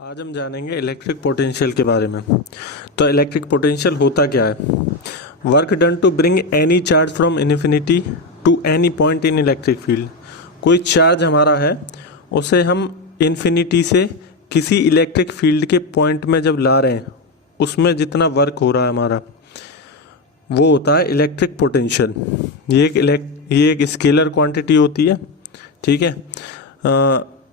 आज हम जानेंगे इलेक्ट्रिक पोटेंशियल के बारे में। तो इलेक्ट्रिक पोटेंशियल होता क्या है? Work done to bring any charge from infinity to any point in electric field. कोई चार्ज हमारा है, उसे हम इन्फिनिटी से किसी इलेक्ट्रिक फील्ड के पॉइंट में जब ला रहे हैं, उसमें जितना वर्क हो रहा है हमारा, वो होता है इलेक्ट्रिक पोटेंशियल। ये एक स्केलर क्वांटिटी होती है, ठीक है।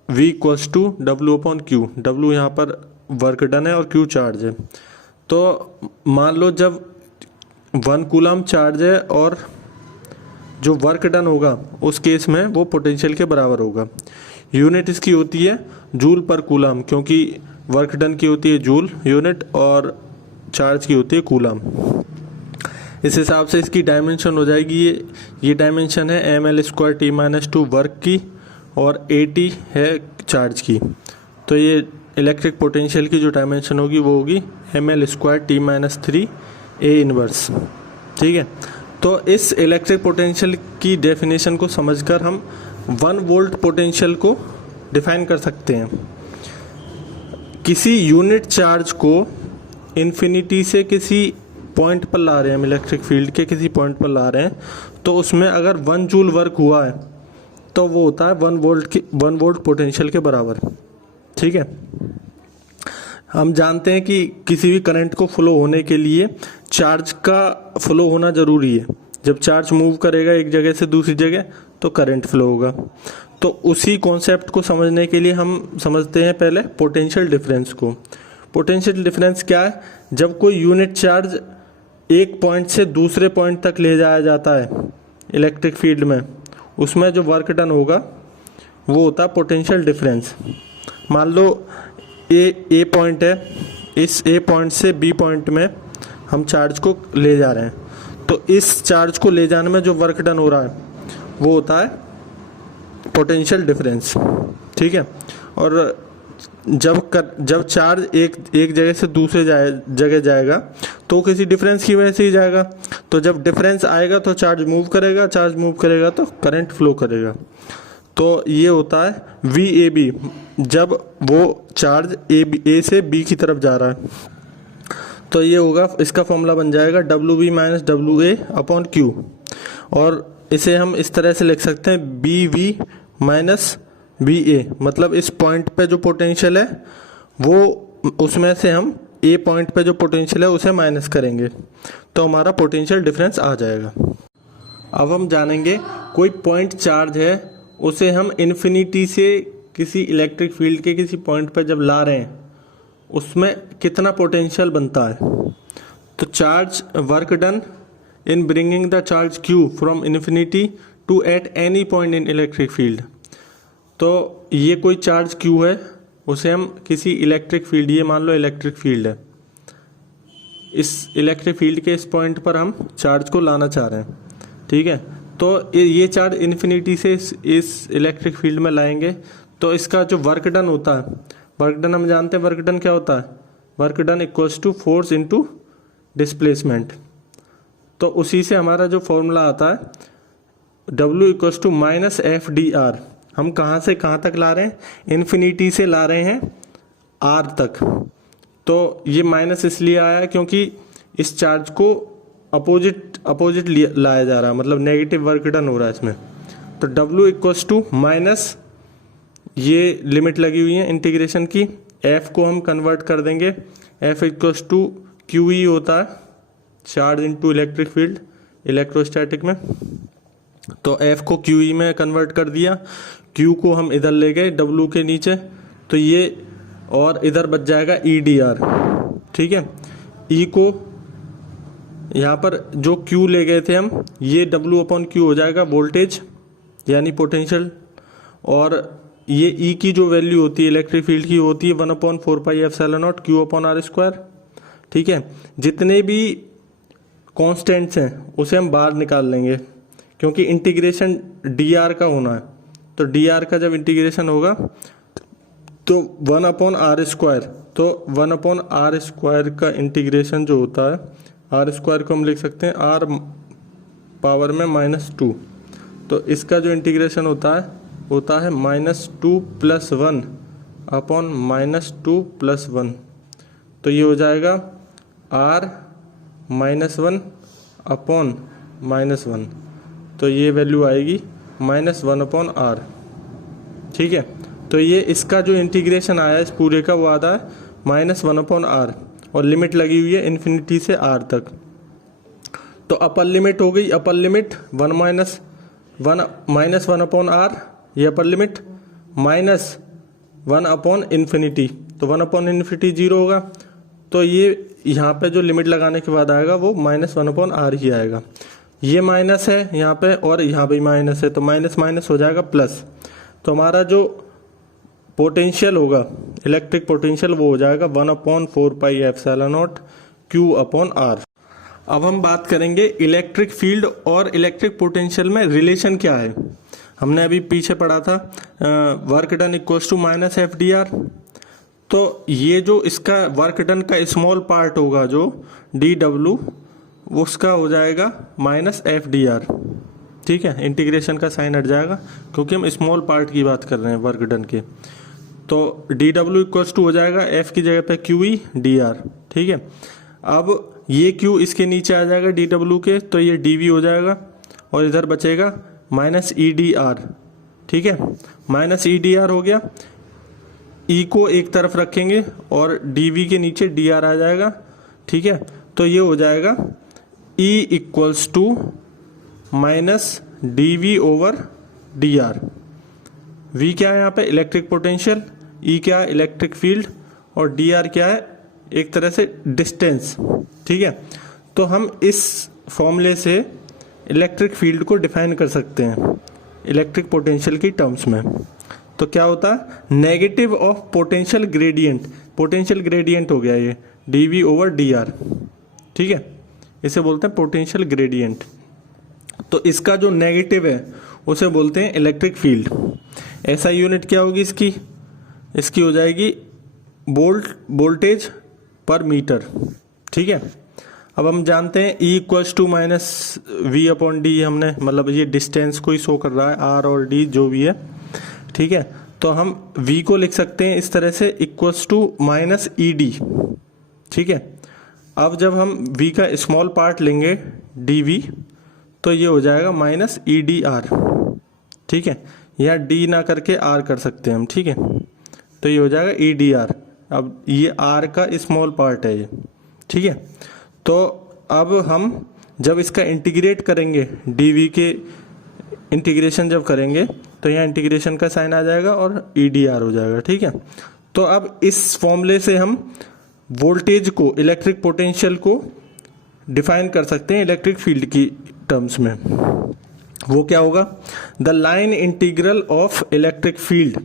V equals to W upon Q. W यहाँ पर वर्क डन है और क्यू चार्ज है। तो मान लो जब 1 कूलम चार्ज है और जो वर्क डन होगा उस केस में वो पोटेंशियल के बराबर होगा। यूनिट इसकी होती है जूल पर कूलम, क्योंकि वर्क डन की होती है जूल यूनिट और चार्ज की होती है कूलम। इस हिसाब से इसकी डायमेंशन हो जाएगी, ये डायमेंशन है ml²t-2 वर्क की और AT है चार्ज की। तो ये इलेक्ट्रिक पोटेंशियल की जो डायमेंशन होगी वो होगी ml²t-3 A इनवर्स, ठीक है। तो इस इलेक्ट्रिक पोटेंशियल की डेफिनेशन को समझकर हम 1 वोल्ट पोटेंशियल को डिफाइन कर सकते हैं। किसी यूनिट चार्ज को इन्फिनिटी से किसी पॉइंट पर ला रहे हैं, हम इलेक्ट्रिक फील्ड के किसी पॉइंट पर ला रहे हैं, तो उसमें अगर 1 जूल वर्क हुआ है तो वो होता है 1 वोल्ट पोटेंशियल के बराबर, ठीक है। हम जानते हैं कि किसी भी करंट को फ्लो होने के लिए चार्ज का फ्लो होना जरूरी है। जब चार्ज मूव करेगा एक जगह से दूसरी जगह तो करंट फ्लो होगा। तो उसी कॉन्सेप्ट को समझने के लिए हम समझते हैं पहले पोटेंशियल डिफरेंस को। पोटेंशियल डिफरेंस क्या है? जब कोई यूनिट चार्ज एक पॉइंट से दूसरे पॉइंट तक ले जाया जाता है इलेक्ट्रिक फील्ड में, उसमें जो वर्क डन होगा वो होता है पोटेंशियल डिफरेंस। मान लो ए पॉइंट है, इस ए पॉइंट से बी पॉइंट में हम चार्ज को ले जा रहे हैं, तो इस चार्ज को ले जाने में जो वर्क डन हो रहा है वो होता है पोटेंशियल डिफरेंस, ठीक है। और जब चार्ज एक जगह से दूसरे जगह जाएगा तो किसी डिफरेंस की वजह से ही जाएगा। तो जब डिफरेंस आएगा तो चार्ज मूव करेगा, चार्ज मूव करेगा तो करंट फ्लो करेगा। तो ये होता है VAB, जब वो चार्ज ए से बी की तरफ जा रहा है। तो ये होगा, इसका फॉर्मूला बन जाएगा WB minus WA upon Q। और इसे हम इस तरह से लिख सकते हैं BV माइनस BA, मतलब इस पॉइंट पे जो पोटेंशियल है वो, उसमें से हम ए पॉइंट पे जो पोटेंशियल है उसे माइनस करेंगे तो हमारा पोटेंशियल डिफरेंस आ जाएगा। अब हम जानेंगे कोई पॉइंट चार्ज है, उसे हम इन्फिनिटी से किसी इलेक्ट्रिक फील्ड के किसी पॉइंट पे जब ला रहे हैं उसमें कितना पोटेंशियल बनता है। तो charge work done in bringing the charge Q from infinity to at any point in electric field. तो ये कोई चार्ज Q है, उसे हम किसी इलेक्ट्रिक फील्ड, ये मान लो इलेक्ट्रिक फील्ड है, इस इलेक्ट्रिक फील्ड के इस पॉइंट पर हम चार्ज को लाना चाह रहे हैं, ठीक है। तो ये चार्ज इन्फिनिटी से इस इलेक्ट्रिक फील्ड में लाएंगे तो इसका जो वर्क डन होता है, वर्क डन हम जानते हैं वर्क डन क्या होता है, work done equals to force into displacement. तो उसी से हमारा जो फॉर्मूला आता है W equals to minus FDR। हम कहाँ से कहाँ तक ला रहे हैं? इन्फिनिटी से ला रहे हैं R तक। तो ये माइनस इसलिए आया क्योंकि इस चार्ज को अपोजिट लाया जा रहा है, मतलब नेगेटिव वर्क डन हो रहा है इसमें। तो W इक्वल्स टू माइनस, ये लिमिट लगी हुई है इंटीग्रेशन की, F को हम कन्वर्ट कर देंगे, F इक्वल्स टू QE होता है charge into electric field electrostatic में। तो F को QE में कन्वर्ट कर दिया, Q को हम इधर ले गए W के नीचे, तो ये और इधर बच जाएगा EDR, ठीक है। E को यहाँ पर जो Q ले गए थे हम, ये W अपॉन Q हो जाएगा वोल्टेज यानी पोटेंशियल, और ये E की जो वैल्यू होती है इलेक्ट्रिक फील्ड की होती है 1/4πε0 Q अपॉन R², ठीक है। जितने भी कॉन्स्टेंट्स हैं उसे हम बाहर निकाल लेंगे क्योंकि इंटीग्रेशन DR का होना है। तो DR का जब इंटीग्रेशन होगा तो 1/R², तो 1/R² का इंटीग्रेशन जो होता है, R² को हम लिख सकते हैं R पावर में -2। तो इसका जो इंटीग्रेशन होता है -2 + 1 अपॉन -2 + 1, तो ये हो जाएगा r -1 अपॉन -1, तो ये वैल्यू आएगी -1/r। ठीक है, तो ये इसका जो इंटीग्रेशन आया इस पूरे का वो आता है -1/r और लिमिट लगी हुई है इन्फिनिटी से r तक। तो अपर लिमिट हो गई, अपर लिमिट 1 -1/r, ये अपर लिमिट -1/∞, तो 1/∞ 0 होगा, तो ये यहाँ पे जो लिमिट लगाने के बाद आएगा वो -1/r ही आएगा। ये माइनस है यहाँ पे और यहाँ भी माइनस है, तो माइनस माइनस हो जाएगा प्लस, तो हमारा जो पोटेंशियल होगा इलेक्ट्रिक पोटेंशियल वो हो जाएगा 1/4πε0 Q/r। अब हम बात करेंगे इलेक्ट्रिक फील्ड और इलेक्ट्रिक पोटेंशियल में रिलेशन क्या है। हमने अभी पीछे पढ़ा था work done equals to -FdR, तो ये जो इसका वर्क डन का स्मॉल पार्ट होगा जो dW, उसका हो जाएगा -FdR। ठीक है, इंटीग्रेशन का साइन हट जाएगा क्योंकि हम स्मॉल पार्ट की बात कर रहे हैं वर्क डन के, तो dW इक्वल्स टू हो जाएगा F की जगह पे QE dR। ठीक है, अब ये Q इसके नीचे आ जाएगा dW के, तो ये dV हो जाएगा और इधर बचेगा -EdR। ठीक है, -EdR हो गया, E को एक तरफ रखेंगे और dV के नीचे dR आ जाएगा। ठीक है, तो ये हो जाएगा E equals to -dV/dR। V क्या है यहाँ पे, इलेक्ट्रिक पोटेंशियल, E क्या है, इलेक्ट्रिक फील्ड, और dR क्या है, एक तरह से डिस्टेंस। ठीक है, तो हम इस फॉर्मूले से इलेक्ट्रिक फील्ड को डिफाइन कर सकते हैं इलेक्ट्रिक पोटेंशियल की टर्म्स में। तो क्या होता है, negative of potential gradient, potential gradient हो गया ये dV/dR। ठीक है, इसे बोलते हैं पोटेंशियल ग्रेडियंट। तो इसका जो नेगेटिव है उसे बोलते हैं इलेक्ट्रिक फील्ड। ऐसा यूनिट क्या होगी इसकी, इसकी हो जाएगी वोल्टेज पर मीटर। ठीक है, अब हम जानते हैं E इक्वल्स टू -V/d, हमने मतलब ये डिस्टेंस को ही शो कर रहा है, R और D जो भी है। ठीक है, तो हम V को लिख सकते हैं इस तरह से, इक्वल्स टू -ED। ठीक है, अब जब हम V का स्मॉल पार्ट लेंगे dV, तो ये हो जाएगा -EdR। ठीक है, या D ना करके R कर सकते हैं हम। ठीक है, तो ये हो जाएगा EdR। अब ये R का स्मॉल पार्ट है ये। ठीक है, तो अब हम जब इसका इंटीग्रेट करेंगे dV के इंटीग्रेशन जब करेंगे तो यहाँ इंटीग्रेशन का साइन आ जाएगा और EdR हो जाएगा। ठीक है, तो अब इस फॉर्मूले से हम वोल्टेज को, इलेक्ट्रिक पोटेंशियल को डिफाइन कर सकते हैं इलेक्ट्रिक फील्ड की टर्म्स में। वो क्या होगा, the line integral of electric field,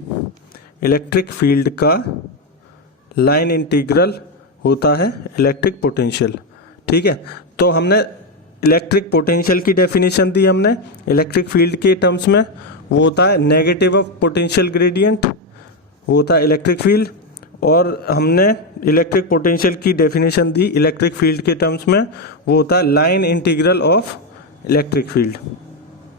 electric field का लाइन इंटीग्रल होता है इलेक्ट्रिक पोटेंशियल। ठीक है, तो हमने इलेक्ट्रिक पोटेंशियल की डेफिनेशन दी हमने इलेक्ट्रिक फील्ड के टर्म्स में, वो होता है नेगेटिव ऑफ पोटेंशियल ग्रेडियंट, वो होता है इलेक्ट्रिक फील्ड। और हमने इलेक्ट्रिक पोटेंशियल की डेफिनेशन दी इलेक्ट्रिक फील्ड के टर्म्स में, वो होता है line integral of electric field.